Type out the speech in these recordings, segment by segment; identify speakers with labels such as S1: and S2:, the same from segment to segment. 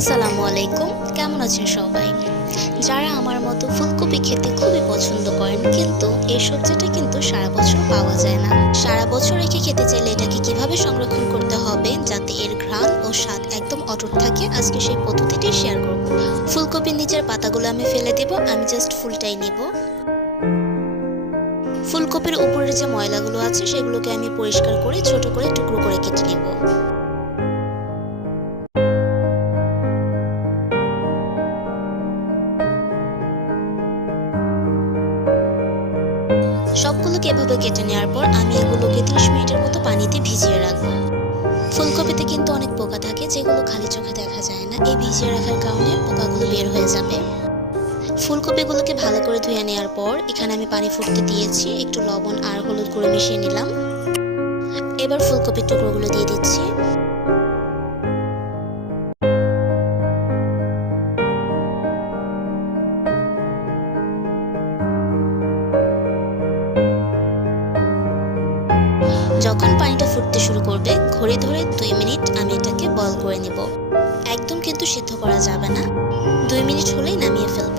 S1: আসসালামু আলাইকুম। কেমন আছেন সবাই? যারা আমার মতো ফুলকপি খেতে খুবই পছন্দ করেন, কিন্তু এই সবজিটা কিন্তু সারা বছর পাওয়া যায় না। সারা বছর রেখে খেতে চাইলে এটাকে কীভাবে সংরক্ষণ করতে হবে যাতে এর ঘ্রাণ ও স্বাদ একদম অটুট থাকে, আজকে সেই পদ্ধতিটি শেয়ার করব। ফুলকপির নিচের পাতাগুলো আমি ফেলে দেব, আমি জাস্ট ফুলটাই নিব। ফুলকপির উপরের যে ময়লাগুলো আছে, সেগুলোকে আমি পরিষ্কার করে ছোট করে টুকরো করে কেটে নেব। সবগুলোকে এভাবে কেটে নেওয়ার পর আমি এগুলোকে ত্রিশ মিনিটের মতো পানিতে ভিজিয়ে রাখব। ফুলকপিতে কিন্তু অনেক পোকা থাকে, যেগুলো খালি চোখে দেখা যায় না। এই ভিজিয়ে রাখার কারণে পোকাগুলো বের হয়ে যাবে। ফুলকপিগুলোকে ভালো করে ধুয়ে নেওয়ার পর এখানে আমি পানি ফুটতে দিয়েছি, একটু লবণ আর হলুদ গুঁড়ো মিশিয়ে নিলাম। এবার ফুলকপির টুকরোগুলো দিয়ে দিচ্ছি। যখন পানিটা ফুটতে শুরু করবে, ঘড়ি ধরে দুই মিনিট আমি এটাকে বল করে নেব। একদম কিন্তু সিদ্ধ করা যাবে না। দুই মিনিট হলেই নামিয়ে ফেলব।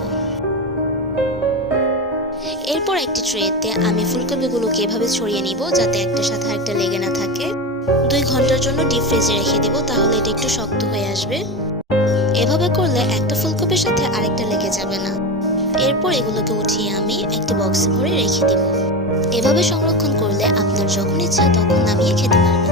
S1: এরপর একটি ট্রেতে আমি ফুলকপিগুলোকে এভাবে ছড়িয়ে নিব, যাতে একটা সাথে একটা লেগে না থাকে। দুই ঘণ্টার জন্য ডিপ ফ্রিজে রেখে দেব, তাহলে এটা একটু শক্ত হয়ে আসবে। এভাবে করলে একটা ফুলকপির সাথে আরেকটা লেগে যাবে না। এরপর এগুলোকে উঠিয়ে আমি একটি বক্সে ভরে রেখে দেব। এভাবে সংরক্ষণ করলে আপনার যখন ইচ্ছা তখন নামিয়ে খেতে পারবেন।